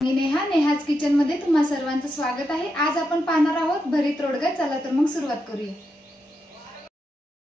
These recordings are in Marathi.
मी नेहा, नेहाज किचन मध्ये तुम्हा सर्वांचं स्वागत आहे। आज आपण पाहणार आहोत भरीत रोडगा। चला तर मग सुरुवात करूया।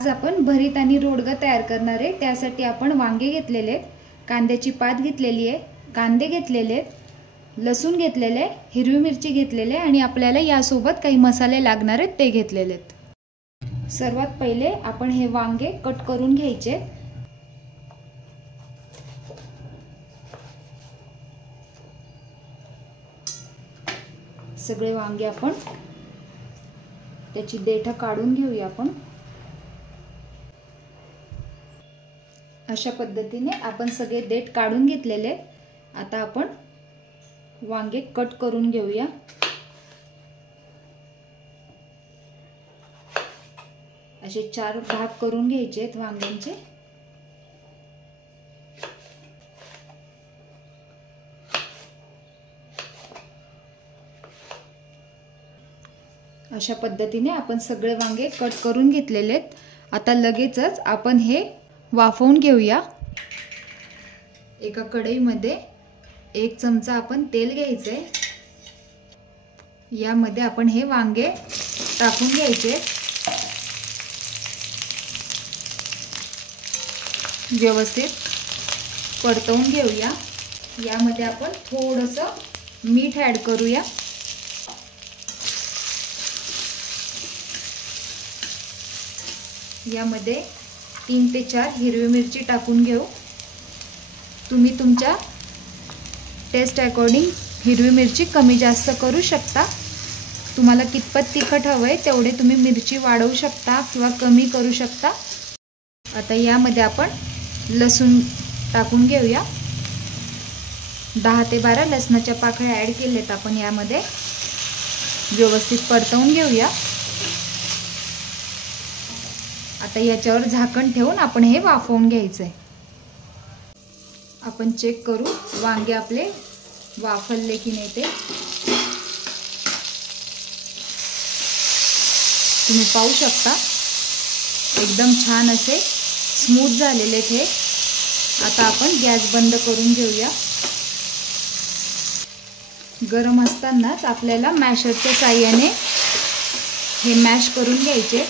आज आपण भरीत आणि रोडगा तयार करणार आहे। त्यासाठी आपण वांगे घेतलेले आहेत, कांद्याची पात घेतलेली आहे, कांदे घेतलेले आहेत, लसूण घेतलेले, हिरवी मिरची घेतलेले आणि आपल्याला यासोबत काही मसाले लागणार आहेत ते घेतलेले आहेत। सर्वात पहिले आपण हे वांगे कट करून घ्यायचे। सगळे वांगे आपण त्याची देठ काढून घेऊया। आपण अशा पद्धतीने आपण सगळे देठ काढून घेतलेले। आता आपण वांगे कट करून घेऊया। असे 4 भाग करून घ्यायचे आहेत वांग्यांचे। अशा पद्धतीने आपण सगळे वांगे कट करून घेतलेले आहेत। आता लगेचच आपण हे वाफवून घेऊया। एका कढईमध्ये 1 चमचा आपण तेल घ्यायचे। यामध्ये आपण हे वांगे टाकून घ्यायचे। व्यवस्थित परतवून घेऊया। यामध्ये आपण थोडंसं मीठ ऍड करूया। यामध्ये 3 ते 4 हिरवी मिरची टाकून घेऊ। तुम्ही तुमच्या टेस्ट अकॉर्डिंग हिरवी मिरची कमी जास्त करू शकता। तुम्हाला कितपत तिखट हवंय तेवढे तुम्ही मिरची वाढवू शकता किंवा कमी करू शकता। आता यामध्ये आपण लसूण टाकून घेऊया। 10 ते 12 लसणाच्या पाकळ्या ऍड केलेत आपण यामध्ये। व्यवस्थित परतवून घेऊया। आता याच्यावर झाकण ठेवून आपण हे वाफवून घ्यायचंय। आपण चेक करू वांगे आपले वाफवले की नाही ते। तुम्ही पाहू शकता एकदम छान असे स्मूथ झालेले हे। आता आपण गॅस बंद करून घेऊया। गरम असतानाच आपल्याला मॅशरच्या साहाय्याने हे मॅश करून घ्यायचे।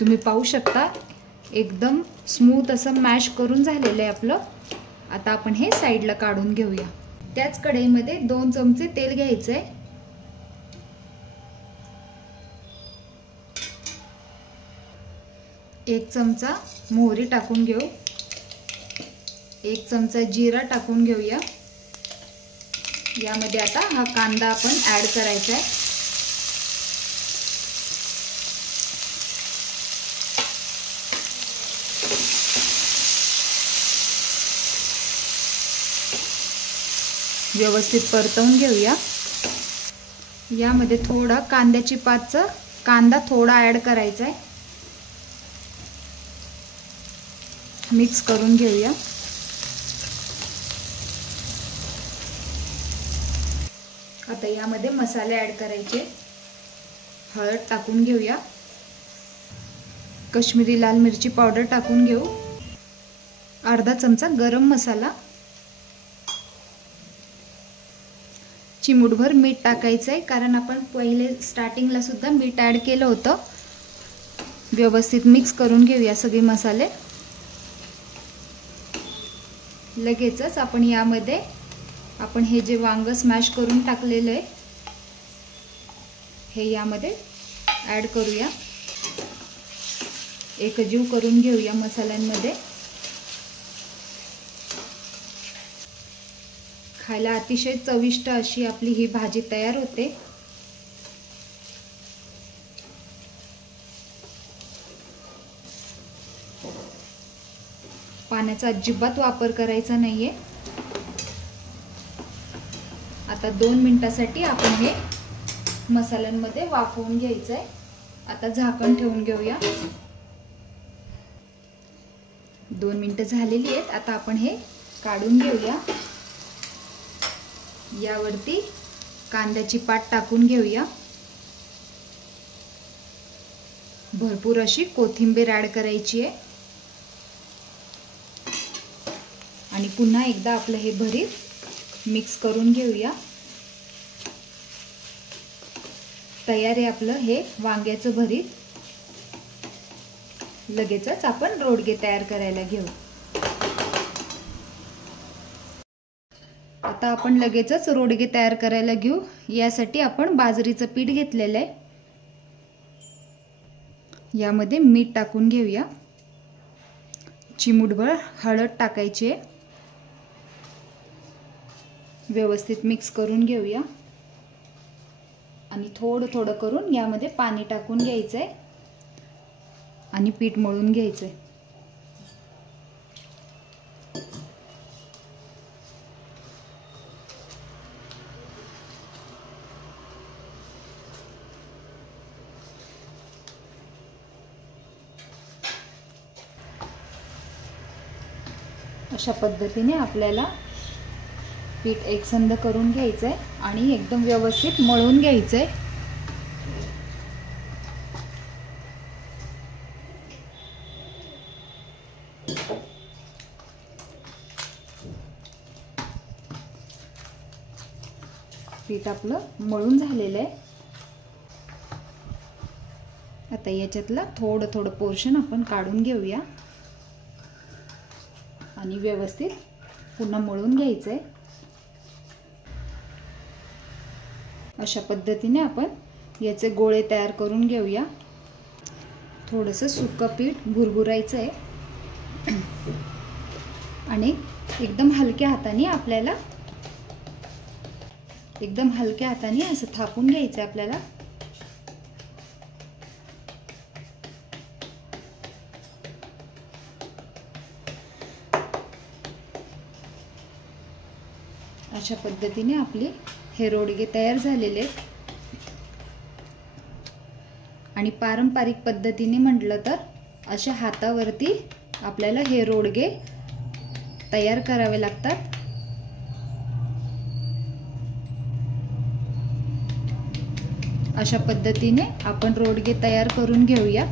तुम्ही पाहू शकता एकदम स्मूथ असं मॅश करून झालेलं आहे आपलं। आता आपण हे साईडला काढून घेऊया। त्याच कढईमध्ये 2 चमचे तेल घ्यायचे। एक चमचा मोहरी टाकून घेऊ। 1 चमचा जिरा टाकून घेऊया। यामध्ये आता हा कांदा आपण ऍड करायचा आहे। व्यवस्थित परतवून घेऊया। यामध्ये थोडा कांद्याची पातचा कांदा थोडा ऍड करायचा आहे। मिक्स करून घेऊया। आता यामध्ये मसाले ऍड करायचे। हळद टाकून घेऊया। काश्मीरी लाल मिरची पावडर टाकून घेऊ। अर्धा चमचा गरम मसाला, चिमूटभर मीठ टाकायचं आहे कारण आपण पहिले स्टार्टिंगला सुद्धा मीठ ऍड केलं होतं। व्यवस्थित मिक्स करून घेऊया सगळे मसाले। लगेचच आपण यामध्ये आपण हे जे वांग स्मॅश करून टाकलेलं आहे हे यामध्ये ऍड करूया। एकजीव करून घेऊया मसाल्यांमध्ये। खायला अतिशय चविष्ट अशी आपली ही भाजी तयार होते। पाण्याचा अजिबात वापर करायचा नाहीये। आता 2 मिनिटांसाठी आपण हे मसाल्यांमध्ये वाफवून घ्यायचंय। आता झाकण ठेवून घेऊया। 2 मिनिटं झालेली आहेत। आता आपण हे काढून घेऊया। यावरती कांद्याची पात टाकून घेऊया. भरपूर अशी कोथिंबीर ॲड करायची आहे आणि पुन्हा एकदा आपलं हे भरीत मिक्स करून घेऊया. तयार आहे आपलं हे वांग्याचं भरीत. लगेचच आपण रोडगे तयार करायला घेऊ. आता आपण लगेचच रोडगे तयार करायला घेऊ. यासाठी आपण बाजरीचं पीठ घेतलेलं आहे. यामध्ये मीठ टाकून घेऊया. चिमूटभर हळद टाकायची आहे. व्यवस्थित मिक्स करून घेऊया आणि थोडं थोडं करून यामध्ये पाणी टाकून घ्यायचं आहे आणि पीठ मळून घ्यायचं आहे. अशा पद्धतीने आपल्याला पीठ एकसंध करून घ्यायचं आहे आणि एकदम व्यवस्थित मळून घ्यायचं आहे. पीठ आपलं मळून झालेलं आहे. आता याच्यातलं थोडं थोडं पोर्शन आपण काढून घेऊया आणि व्यवस्थित पुन्हा मळून घ्यायचं आहे. अशा पद्धतीने आपण याचे गोळे तयार करून घेऊया. थोडंसं सुकं पीठ भुरभुरायचं आहे आणि एकदम हलक्या हाताने असं थापून घ्यायचं आहे आपल्याला. अशा पद्धतीने आपले हे रोडगे तयार झालेले आहेत. आणि पारंपरिक पद्धतीने म्हटलं तर अशा हातावरती आपल्याला हे रोडगे तयार करावे लागतात. अशा पद्धतीने आपण रोडगे तयार करून घेऊया.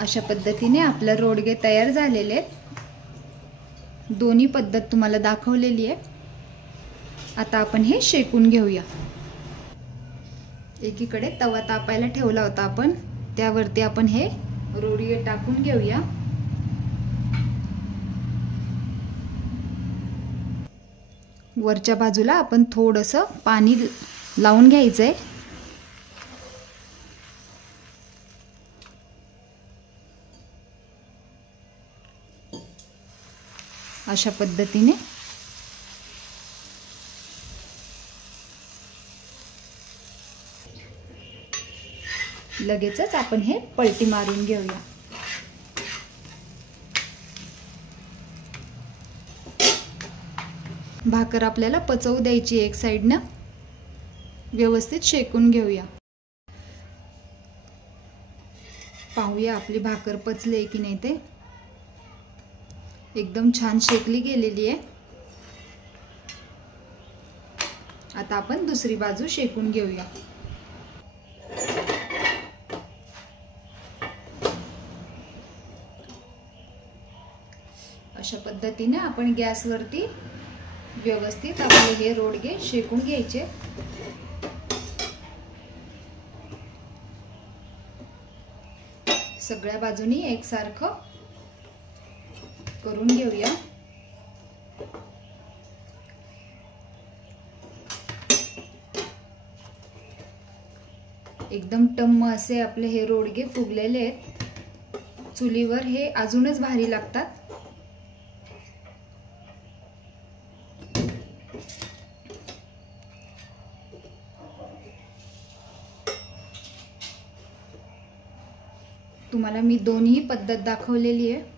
अशा पद्धतीने आपले रोडगे तयार झालेले आहेत. दोन्ही पद्धत तुम्हाला दाखवलेली आहे. आता आपण हे शेकून घेऊया. एकीकडे तवा तापायला ठेवला होता आपण, त्यावरती आपण हे रोडगे टाकून घेऊया. वरच्या बाजूला आपण थोडंसं पाणी लावून घ्यायचंय. अशा पद्धतीने लगेचच आपण हे पलटी मारून घेऊया. भाकर आपल्याला पचवू द्यायची एक साइडनं. व्यवस्थित शेकून घेऊया. पाहूया आपली भाकर पचली की नाही ते. एकदम छान शेकली गेलेली आहे. आता आपण दुसरी बाजू शेकून घेऊया. अशा पद्धतीने आपण गॅसवरती व्यवस्थित आपले हे रोडगे शेकून घ्यायचे. सगळ्या बाजूनी एकसारखं करून घेऊया. एकदम टम्म असे आपले हे रोडगे फुगलेले आहेत. चुलीवर हे अजूनच भारी लागतात. तुम्हाला मी दोन्ही पद्धत दाखवलेली आहे.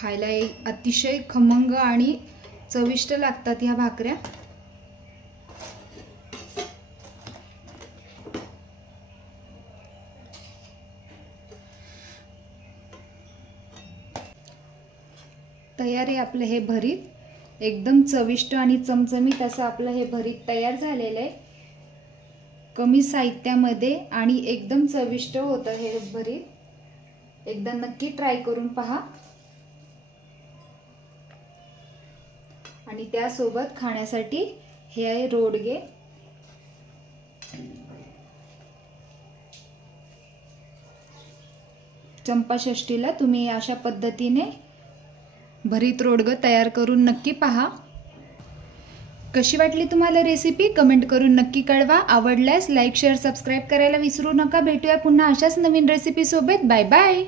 खायला अतिशय खमंग आणि चविष्ट लागतात ह्या भाकऱ्या। तयार आहे आपलं हे भरीत। एकदम चविष्ट आणि चमचमीत असं आपलं हे भरीत तयार झालेलं आहे। कमी साहित्यामध्ये आणि एकदम चविष्ट होतं हे भरीत। एकदा नक्की ट्राय करून पहा। आणि त्यासोबत खाण्यासाठी हे आहे रोडगे। चंपाषष्ठीला तुम्ही अशा पद्धतीने भरीत रोडगं तयार करून नक्की पहा। कशी वाटली तुम्हाला रेसिपी कमेंट करून नक्की कळवा। आवडल्यास लाईक शेअर सबस्क्राइब करायला विसरू नका। भेटूया पुन्हा अशाच नवीन रेसिपी सोबत। Bye bye.